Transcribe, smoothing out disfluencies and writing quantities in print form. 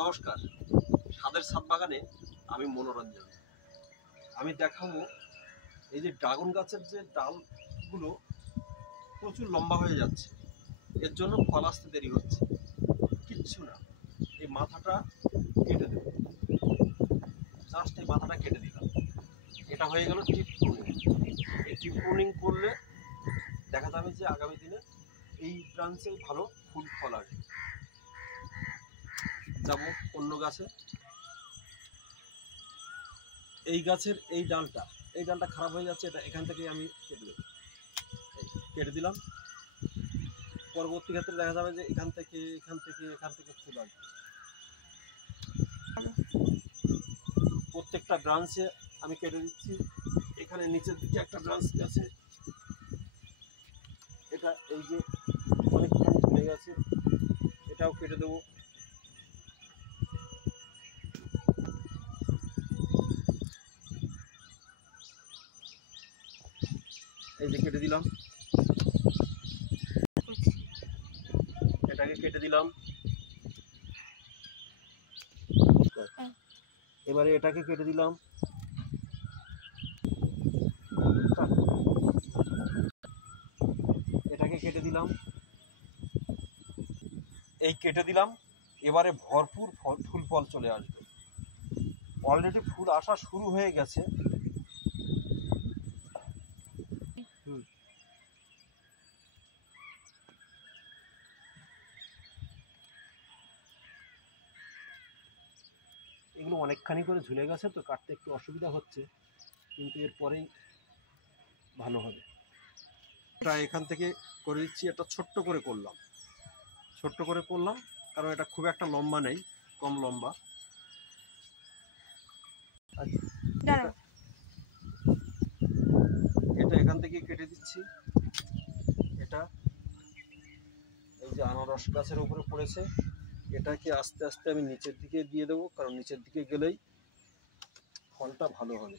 নমস্কার, স্বাদের ছাদ বাগানে আমি মনোরঞ্জন। আমি দেখাবো এই যে ড্রাগন গাছের যে ডালগুলো প্রচুর লম্বা হয়ে যাচ্ছে, এর জন্য ফল আসতে দেরি হচ্ছে। কিচ্ছু না, এই মাথাটা কেটে দেব, জাস্ট এই মাথাটা কেটে দিলাম। এটা হয়ে গেল টিপ প্রুনিং। এই টিপ প্রুনিং করলে দেখা যাবে যে আগামী দিনে এই ব্রাঞ্চে ভালো ফুল ফল আসবে। যাব অন্য গাছে। এই গাছের এই ডালটা খারাপ হয়ে যাচ্ছে, এটা এখান থেকে আমি কেটে দেবো। কেটে দিলাম। পরবর্তী ক্ষেত্রে দেখা যাবে যে এখান থেকে ফুল আসবে। প্রত্যেকটা ব্রাঞ্চে আমি কেটে দিচ্ছি। এখানে নিচের দিকে একটা ব্রাঞ্চ আছে, এটা এই যে অনেকখানি ঝুলে গেছে, এটাও কেটে দেবো। এই যে কেটে দিলাম, এটাকে কেটে দিলাম। এবারে এটাকে কেটে দিলাম। এটাকে কেটে দিলাম, এই কেটে দিলাম। এবারে ভরপুর ফুল ফল চলে আসবে। অলরেডি ফুল আসা শুরু হয়ে গেছে। এগুলো অনেকখানি করে ঝুলে গেছে, তো কাটতে একটু অসুবিধা হচ্ছে, কিন্তু এরপরেই ভালো হবে। এটা এখান থেকে করে দিচ্ছি, এটা ছোট্ট করে করলাম কারণ এটা খুব একটা লম্বা নেই, কম লম্বা। এটা এখান থেকে কেটে দিচ্ছি। এটা এই যে আনারস গাছের উপরে পড়েছে, এটাকে আস্তে আস্তে আমি নিচের দিকে দিয়ে দেবো, কারণ নিচের দিকে গেলেই ফলটা ভালো হবে।